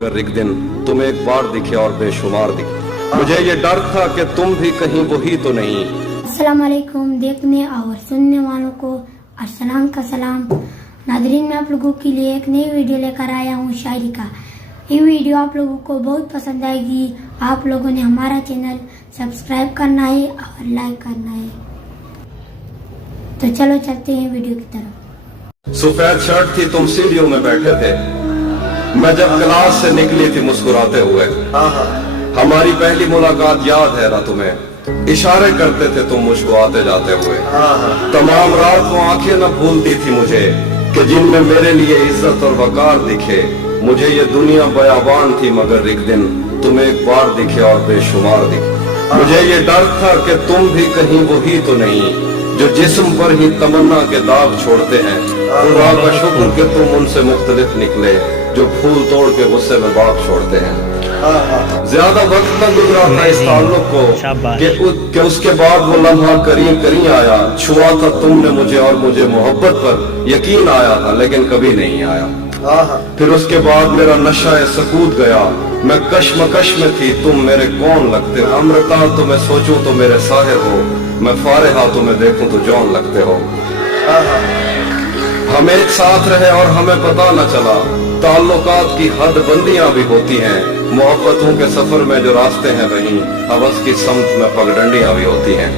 अगर एक दिन तुम एक बार दिखे और बेशुमार दिखे, मुझे ये डर था कि तुम भी कहीं वही तो नहीं। अस्सलाम वालेकुम देखने और सुनने वालों को अस्सलाम का सलाम। नादरीन, मैं आप लोगों के लिए एक नई वीडियो लेकर आया हूँ शायरी का। ये वीडियो आप लोगों को बहुत पसंद आएगी। आप लोगों ने हमारा चैनल सब्सक्राइब करना है और लाइक करना है। तो चलो चलते हैं वीडियो की तरफ। सफेद शर्ट थी, तुम सीढ़ियों में बैठे थे, मैं जब क्लास से निकली थी मुस्कुराते हुए। हमारी पहली मुलाकात याद है ना तुम्हें? इशारे करते थे तुम मुझको आते जाते हुए। तमाम रात वो आंखें न भूलती थी मुझे कि जिनमें मेरे लिए इज्जत और वकार दिखे। मुझे ये दुनिया बयाबान थी मगर एक दिन तुम एक बार दिखे और बेशुमार दिखे। मुझे ये डर था कि तुम भी कहीं वही तो नहीं जो जिस्म पर ही तमन्ना के दाग छोड़ते हैं। खुदा का शुक्र कि तुम उनसे मुख्तलिफ निकले जो फूल तोड़ के गुस्से में बाग छोड़ते हैं। ज्यादा वक्त न गुजरा था इस ताल्लुक को कि उसके बाद वो लम्हा करीं करीं आया। छुआ था तुमने मुझे और मुझे मोहब्बत पर यकीन आया था, लेकिन कभी नहीं आया। फिर उसके बाद मेरा नशा सकूत गया, मैं कश्मकश में थी, तुम मेरे कौन लगते हो। अमृता तो मैं सोचूं तो मेरे साहिर हो, मैं फारिहा तो मैं देखूं तो जौन लगते हो। हम एक साथ रहे और हमें पता न चला, ताल्लुकात की हद बंदियां भी होती हैं। मोहब्बतों के सफर में जो रास्ते हैं वहीं हवस की समत में पगडंडियां भी होती हैं।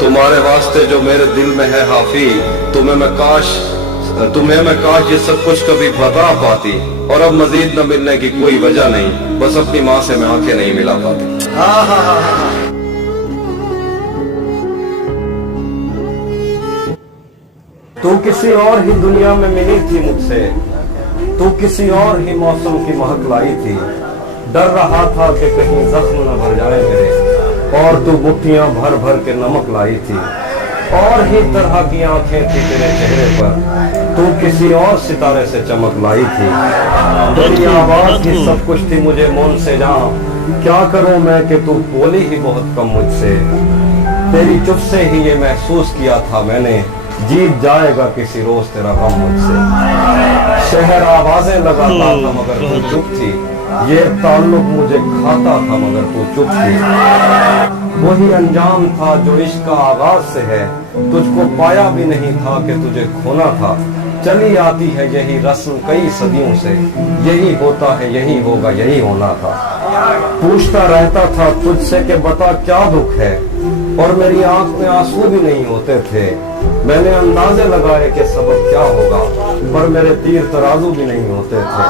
तुम्हारे वास्ते जो मेरे दिल में है हाफी, तुम्हें मैं काश ये सब कुछ कभी बता पाती। और अब मजीद न मिलने की कोई वजह नहीं, बस अपनी माँ से मैं आंखें नहीं मिला पाती। तू किसी और ही दुनिया में मिली थी मुझसे, तू किसी और ही मौसम की महक लाई थी। डर रहा था कि कहीं जख्म न भर जाए मेरे, और तू मुट्ठियां भर भर के नमक लाई थी। और ही तरह की आंखें थी तेरे चेहरे पर, तू किसी और सितारे से चमक लाई थी। तेरी आवाज ही सब कुछ थी मुझे मौन से जहां, क्या करूं मैं कि तू बोली ही बहुत कम मुझसे। तेरी चुप से ही ये महसूस किया था मैंने, जीत जाएगा किसी रोज तेरा गम मुझसे। शहर आवाजें लगाता था मगर तू चुप थी, ये ताल्लुक मुझे खाता था मगर तू चुप थी। वही अंजाम था जो इश्क का आगाज से है, तुझको पाया भी नहीं था कि तुझे खोना था। चली आती है यही रस्म कई सदियों से, यही होता है यही होगा यही होना था। पूछता रहता था तुझसे कि बता क्या दुख है, और मेरी आंख में आंसू भी नहीं होते थे। मैंने अंदाजे लगाए कि सबब क्या होगा, पर मेरे तीर तराजू भी नहीं होते थे।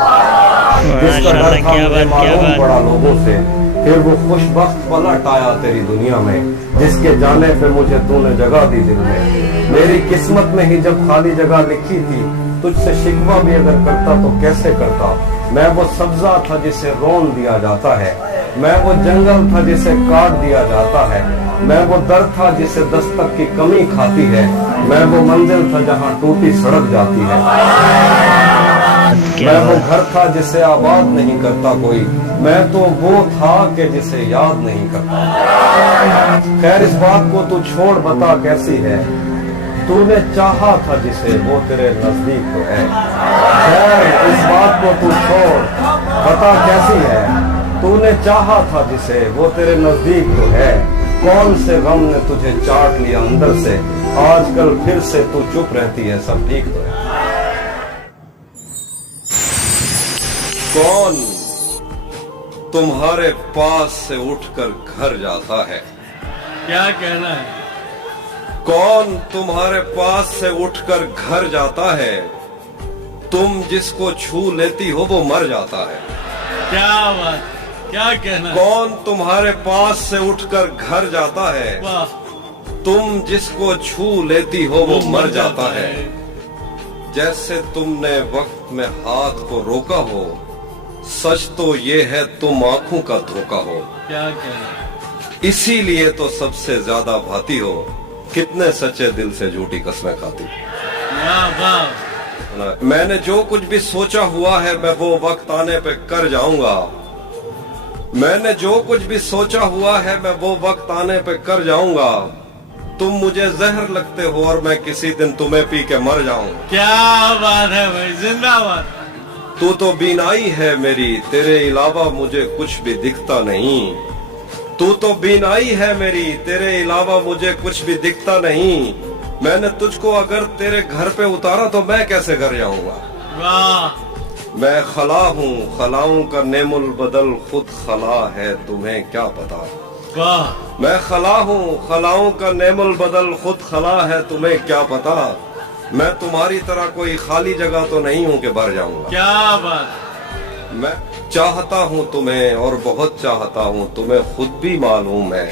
जिसका डर था मुझे मालूम पड़ा लोगों से, फिर वो खुशबख्त पलट आया तेरी दुनिया में, जिसके जाने पे मुझे तूने जगह दी दिल में। मेरी किस्मत में ही जब खाली जगह लिखी थी, तुझसे शिकवा भी अगर करता तो कैसे करता। मैं वो सब्जा था जिसे रोन दिया जाता है, मैं वो जंगल था जिसे काट दिया जाता है, मैं वो दर था जिसे दस्तक की कमी खाती है, मैं वो मंजिल था जहाँ टूटी सड़क जाती है, मैं वो घर था जिसे आबाद नहीं करता कोई, मैं तो वो था कि जिसे याद नहीं करता। खैर इस बात को तू छोड़ बता कैसी है, तूने चाहा था जिसे वो तेरे नजदीक तो है। खैर इस बात को तू छोड़ बता कैसी है, तूने चाहा था जिसे वो तेरे नजदीक तो है। कौन से गम ने तुझे चाट लिया अंदर से, आजकल फिर से तू चुप रहती है सब ठीक तो है। कौन तुम्हारे पास से उठकर घर जाता है? क्या कहना है? कौन तुम्हारे पास से उठकर घर जाता है? तुम जिसको छू लेती हो वो मर जाता है। क्या बात, क्या कहना है? कौन तुम्हारे पास से उठकर घर जाता है? वाह, तुम जिसको छू लेती हो वो मर जाता है। जैसे तुमने वक्त में हाथ को रोका हो, सच तो ये है तुम आंखों का धोखा हो। क्या कहना? इसीलिए तो सबसे ज्यादा भाती हो, कितने सच्चे दिल से झूठी कस्में खाती। मैंने जो कुछ भी सोचा हुआ है मैं वो वक्त आने पे कर जाऊंगा। मैंने जो कुछ भी सोचा हुआ है मैं वो वक्त आने पे कर जाऊंगा। तुम मुझे जहर लगते हो और मैं किसी दिन तुम्हें पी के मर जाऊं। क्या बात है भाई, जिंदाबाद। तू तो बीनाई है मेरी, तेरे अलावा मुझे कुछ भी दिखता नहीं। तू तो बीनाई है मेरी, तेरे अलावा मुझे कुछ भी दिखता नहीं। मैंने तुझको अगर तेरे घर पे उतारा तो मैं कैसे घर जाऊंगा। वाह मैं खला हूँ, खलाओं का नेमुल बदल खुद खला है, तुम्हें क्या पता। वाह मैं खला हूँ, खलाओं का नेमुल बदल खुद खला है, तुम्हें क्या पता। मैं तुम्हारी तरह कोई खाली जगह तो नहीं हूँ कि भर जाऊंगा। क्या बात। मैं चाहता हूँ तुम्हें और बहुत चाहता हूँ, तुम्हें खुद भी मालूम है।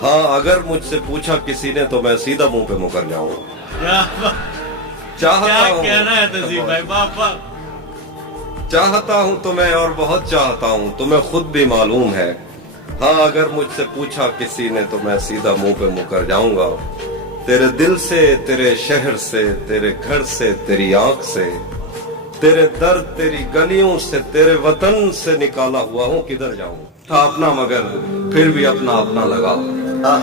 हाँ अगर मुझसे पूछा किसी ने तो मैं सीधा मुंह पे मुकर जाऊंगा। क्या बात। चाहता क्या हूँ कहना है तहसीन भाई, वाह। चाहता हूँ तुम्हें और बहुत चाहता हूँ, तुम्हें खुद भी मालूम है। हाँ अगर मुझसे पूछा किसी ने तो मैं सीधा मुंह पे मुकर जाऊंगा। तेरे दिल से, तेरे शहर से, तेरे घर से, तेरी आंख से, तेरे दर्द, तेरी गलियों से, तेरे वतन से निकाला हुआ हूँ, किधर जाऊं। था अपना मगर फिर भी अपना अपना लगा,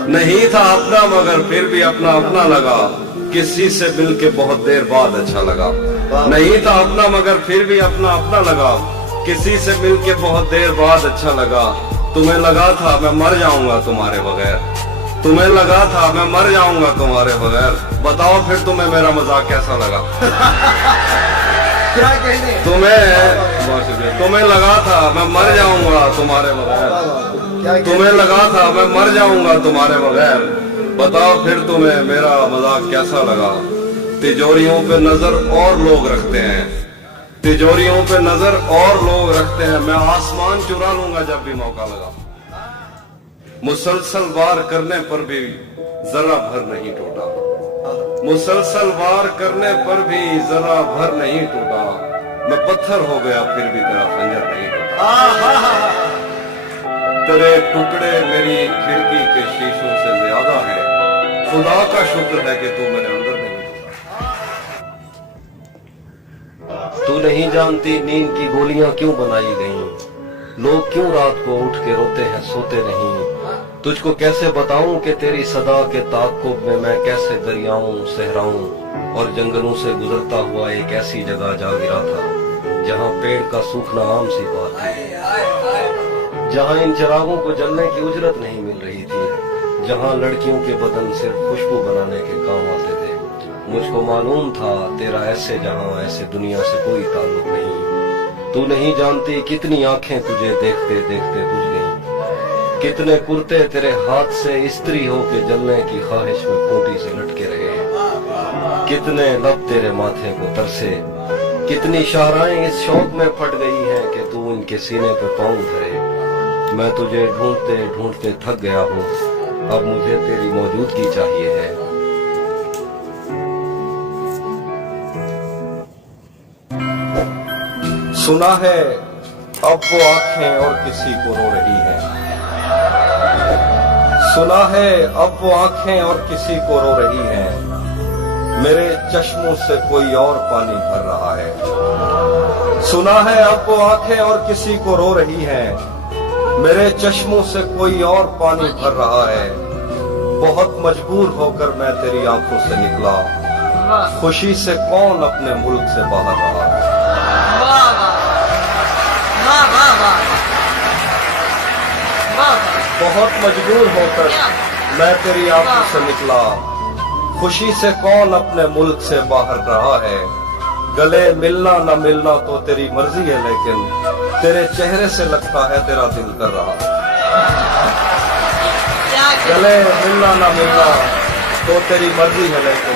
नहीं था अपना मगर फिर भी अपना अपना लगा। किसी से मिलके बहुत देर बाद अच्छा लगा। नहीं था अपना मगर फिर भी अपना अपना लगा, किसी से मिलके बहुत देर बाद अच्छा लगा। तुम्हें लगा था मैं मर जाऊंगा तुम्हारे बगैर, तुम्हें लगा था मैं मर जाऊंगा तुम्हारे बगैर। बताओ फिर तुम्हें मेरा मजाक कैसा लगा। क्या कहने। तुम्हें लगा था मैं मर जाऊंगा तुम्हारे बगैर, तुम्हें लगा था मैं मर जाऊंगा तुम्हारे बगैर। बताओ फिर तुम्हें मेरा मजाक कैसा लगा। तिजोरियों पे नजर और लोग रखते हैं, तिजोरियों पे नजर और लोग रखते हैं, मैं आसमान चुरा लूंगा जब भी मौका लगा। मुसलसल वार करने पर भी जरा भर नहीं टूटा, मुसलसल वार करने पर भी जरा भर नहीं टूटा। मैं पत्थर हो गया फिर भी तेरा खंजर नहीं टूटा। तेरे टुकड़े मेरी खिड़की के शीशों से ज्यादा है, खुदा का शुक्र है कि तू मेरे अंदर नहीं टूटा। तू नहीं जानती नींद की गोलियां क्यों बनाई गईं, लोग क्यों रात को उठ के रोते हैं सोते नहीं। तुझको कैसे बताऊं कि तेरी सदा के ताक़ुब में मैं कैसे दरियाओं, सहराओं और जंगलों से गुजरता हुआ एक ऐसी जगह जा गिरा था जहां पेड़ का सूखना आम सी बात है, जहां इन चिरागों को जलने की उजरत नहीं मिल रही थी, जहां लड़कियों के बदन सिर्फ खुशबू बनाने के काम आते थे। मुझको मालूम था तेरा ऐसे जहां, ऐसे दुनिया से कोई ताल्लुक नहीं। तू नहीं जानती कितनी आंखें तुझे देखते देखते बुझ गईं, कितने कुर्ते तेरे हाथ से इस्त्री होके जलने की ख्वाहिश में खूंटी से लटके रहे, कितने लब तेरे माथे को तरसे, कितनी शाहराएं इस शौक में फट गई हैं कि तू इनके सीने पे पाँव धरे। मैं तुझे ढूंढते ढूंढते थक गया हूँ, अब मुझे तेरी मौजूदगी चाहिए है। सुना है अब वो आंखें और किसी को रो रही हैं, सुना है अब वो आंखें और किसी को रो रही हैं। मेरे चश्मों से कोई और पानी भर रहा है। सुना है अब वो आंखें और किसी को रो रही हैं, मेरे चश्मों से कोई और पानी भर रहा है। बहुत मजबूर होकर मैं तेरी आंखों से निकला, खुशी से कौन अपने मुल्क से बाहर रहा है। बहुत मजबूर होकर मैं तेरी आंखों से निकला, खुशी से कौन अपने मुल्क से बाहर रहा है। गले मिलना न मिलना तो तेरी मर्जी है, लेकिन तेरे चेहरे से लगता है तेरा दिल कर रहा है। गले मिलना न मिलना तो तेरी मर्जी है, लेकिन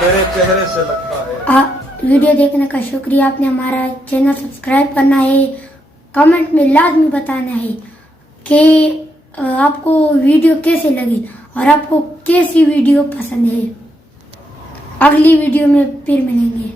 तेरे चेहरे से लगता है। वीडियो देखने का शुक्रिया। आपने हमारा चैनल सब्सक्राइब करना है, कमेंट में लाजमी बताना है कि आपको वीडियो कैसे लगी और आपको कैसी वीडियो पसंद है। अगली वीडियो में फिर मिलेंगे।